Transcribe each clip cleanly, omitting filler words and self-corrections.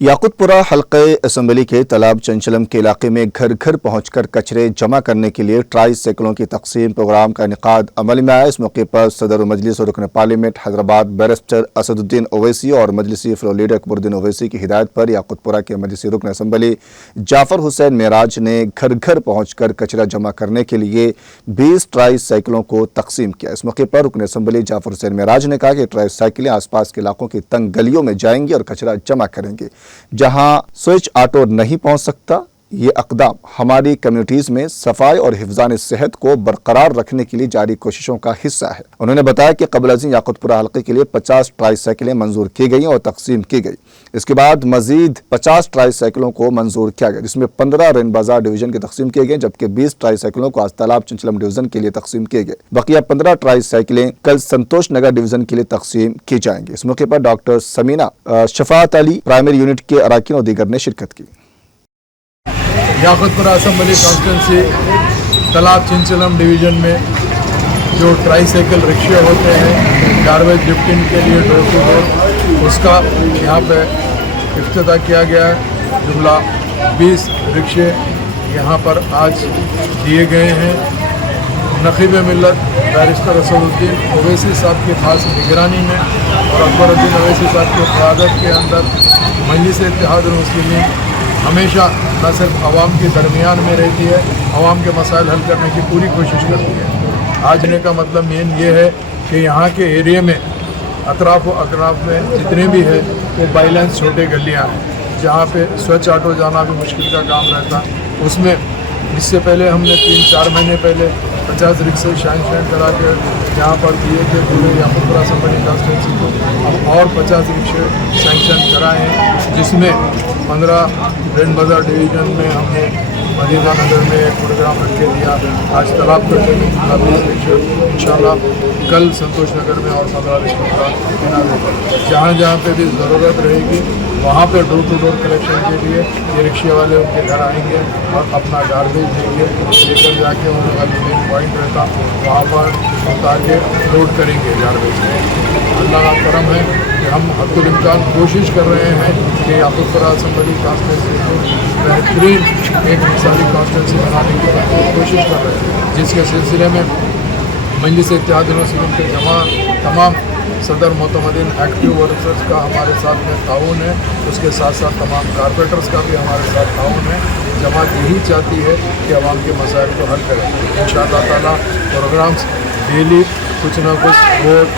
याकुतपुरा हल्के असम्बली के तालाब चंचलम के इलाके में घर घर पहुंचकर कचरे जमा करने के लिए ट्राई साइकिलों की तकसीम प्रोग्राम का इनेकाद अमल में आया। इस मौके पर सदर मजलिस और रुकन पार्लियामेंट हैदराबाद बैरिस्टर असदुद्दीन ओवैसी और मजलिसी फ्लोर लीडर अकबरुद्दीन ओवैसी की हिदायत पर याकुतपुरा के मजलिसी रुकन असम्बली जाफर हुसैन मेराज ने घर घर पहुंचकर कचरा जमा करने के लिए 20 ट्राई साइकिलों को तकसीम किया। इस मौके पर रुकन असम्बली जाफर हुसैन मेराज ने कहा कि ट्राई साइकिलें आसपास के इलाकों की तंग गलियों में जाएंगी और कचरा जमा करेंगे। जहां स्विच ऑटो नहीं पहुंच सकता, ये इक़दाम हमारी कम्युनिटीज़ में सफाई और हिफ्ज़ान सेहत को बरकरार रखने के लिए जारी कोशिशों का हिस्सा है। उन्होंने बताया कि क़ब्ल अज़ीं याकुतपुरा हल्के के लिए 50 ट्राई साइकिलें मंजूर की गई और तकसीम की गई। इसके बाद मजीद 50 ट्राई साइकिलों को मंजूर किया गया, जिसमें 15 रेन बाजार डिवीज़न की तकसीम किए गए, जबकि 20 ट्राई साइकिलों को आज तालाब चंचलम डिवीज़न के लिए तकसीम किए गए। बकिया 15 ट्राई साइकिलें कल संतोष नगर डिवीज़न के लिए तकसीम की जाएंगी। इस मौके पर doctor Samina, Shafaat Ali, primary unit के अरकान और दीगर ने शिरकत की। याकुतपुरा असम्बली कॉन्स्टिट्यूंसी तालाब चंचलम डिवीज़न में जो ट्राई साइकिल रिक्शे होते हैं गार्बेज लिफ्टिंग के लिए डोर टू डोर, उसका यहाँ पे इफ्तिताह किया गया है। जुमला 20 रिक्शे यहाँ पर आज दिए गए हैं। नक़ीब मिल्लत बैरिस्टर असदुद्दीन ओवैसी साहब की खास निगरानी में और अकबरुद्दीन ओवैसी साहब की क़यादत के अंदर मजलिस इत्तेहादुल मुस्लिमीन हमेशा न सिर्फ आवाम के दरमियान में रहती है, आवाम के मसाइल हल करने की पूरी कोशिश करती है। आज आने का मतलब मेन ये है कि यहाँ के एरिया में अतराफ व अकराफ में जितने भी है वो बाइलेंस छोटे गलियाँ हैं जहाँ पे स्वच्छ ऑटो जाना भी मुश्किल का काम रहता। उसमें इससे पहले हमने 3-4 महीने पहले 50 रिक्शे शाइन करा के यहाँ पर दिए थे पूरे याकुतपुरा असम्बली कॉन्स्टिट्यूंसी को। अब और 50 रिक्शे सैंक्शन कराए हैं, जिसमें 15 रेन बाजार डिवीज़न में हमने मदीना नगर में एक प्रोग्राम रख के दिया। आज तालाब पर 20 रिक्शे इंशाल्लाह कल संतोष नगर में और 15 रिक्शों का जहाँ जहाँ पे भी ज़रूरत रहेगी वहाँ पे डोर टू डोर कलेक्शन के लिए ये रिक्शे वाले उनके घर आएंगे और अपना गार्बेज देंगे, लेकर जाके उनका जो मेन पॉइंट रहता वहाँ पर उतार के लोड करेंगे गार्बेज। अल्लाह का करम है कि हम हद्दुल इम्कान कोशिश कर रहे हैं कि याकुतपुरा असम्बली कॉन्स्टिट्यूंसी को बेहतरीन एक मिसाली कॉन्स्टिट्यूंसी बनाने की कोशिश कर रहे हैं, जिसके सिलसिले में मजलिस इत्तेहादुल मुस्लिमीन के तमाम सदर मोतमदीन एक्टिव वर्कर्स का हमारे साथ में ताउन है। उसके साथ साथ तमाम कारपोरेटर्स का भी हमारे साथ ताउन है। जमात यही चाहती है कि आवाम के मसाइल को हल करें। इंशाअल्लाह ताला प्रोग्राम्स डेली कुछ ना कुछ रोड,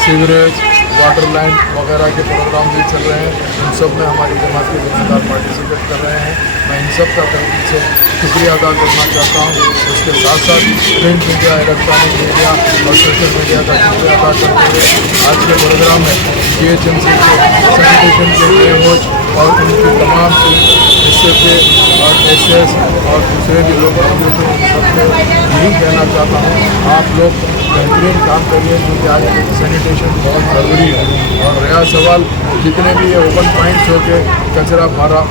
सीवरेज, वाटर लाइन वगैरह के प्रोग्राम भी चल रहे हैं। उन सब में हमारी जमात के ज़िम्मेदार पार्टिसिपेट कर रहे हैं। मैं इन सब का तहरीर से शुक्रिया अदा करना चाहता हूँ। उसके साथ साथ प्रिंट मीडिया, इलेक्ट्रॉनिक मीडिया और सोशल मीडिया का शुक्रिया अदा करते हुए आज के प्रोग्राम में GHMC के सैनिटेशन के एमओज और उनकी तमाम हिस्से के और SS और दूसरे भी लोग मौजूद हैं, उन सबको यही कहना चाहता हूँ, आप लोग बेहतरीन काम करिए, क्योंकि आज सैनिटेशन बहुत ज़रूरी है। और रहा सवाल जितने भी ये ओपन पॉइंट्स हो के कचरा भरा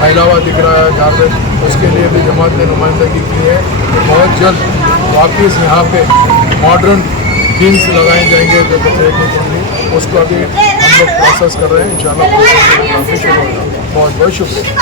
फैला हुआ दिख रहा है गार्बेज, उसके लिए भी जमात ने नुमाइंदगी की है कि बहुत जल्द वापस यहाँ पे मॉडर्न बिन्स लगाए जाएंगे जो कचरे की कुंडी, उसको अभी हम लोग प्रोसेस कर रहे हैं। इंशाल्लाह प्रोसेस काफ़ी शुरू होगा। बहुत बहुत शुक्रिया।